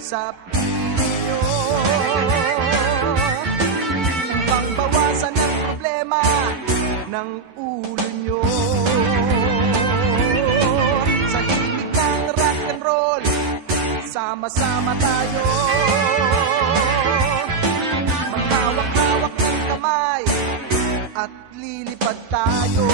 sa inyo upang bawasan ang problema ng ulo nyo. Sa himig ng rock and roll, sama-sama tayo, maghawak-hawak ng kamay at lilipad tayo.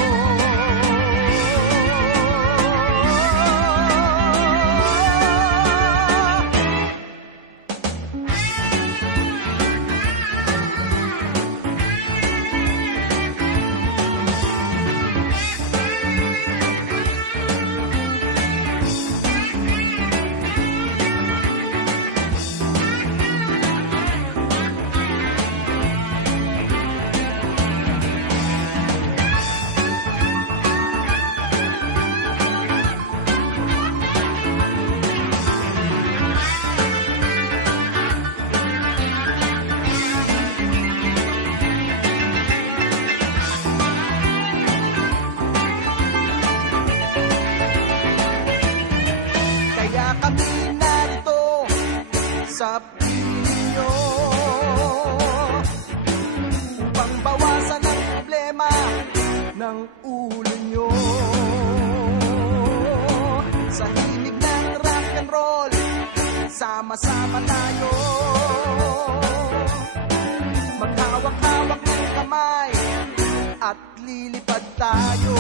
Kami narito sa inyo upang bawasan ang problema ng ulo nyo. Sa himig ng rock and roll, sama-sama tayo, maghawak-hawak ng kamay at lilipad tayo.